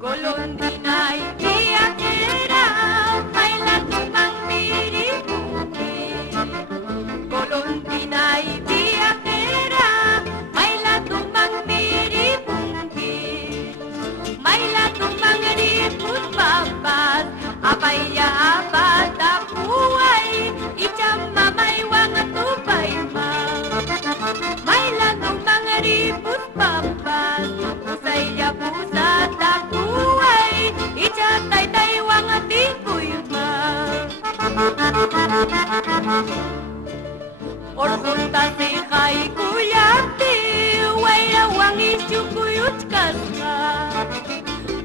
Golondrina y viajera, baila tu mambiribumbi. Golondrina y viajera, baila tu mambiribumbi. Baila tu mangripus papas, abaya abata puay, ichamba maiwang tu paima. Baila tu mangripus papas, usaya pusata kuay, ichatay taywang atipuyma. Orkunta si kay kuyati, wayawang isyukuyut kasma.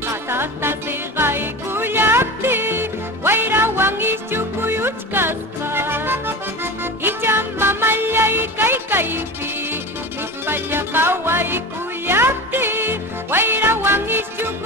Katata si kay kuyati, wayrawang isyukuyut kasma. Ichamba malyay kay kaypi, mispalya kaway kuyati, wayrawang isyukuyut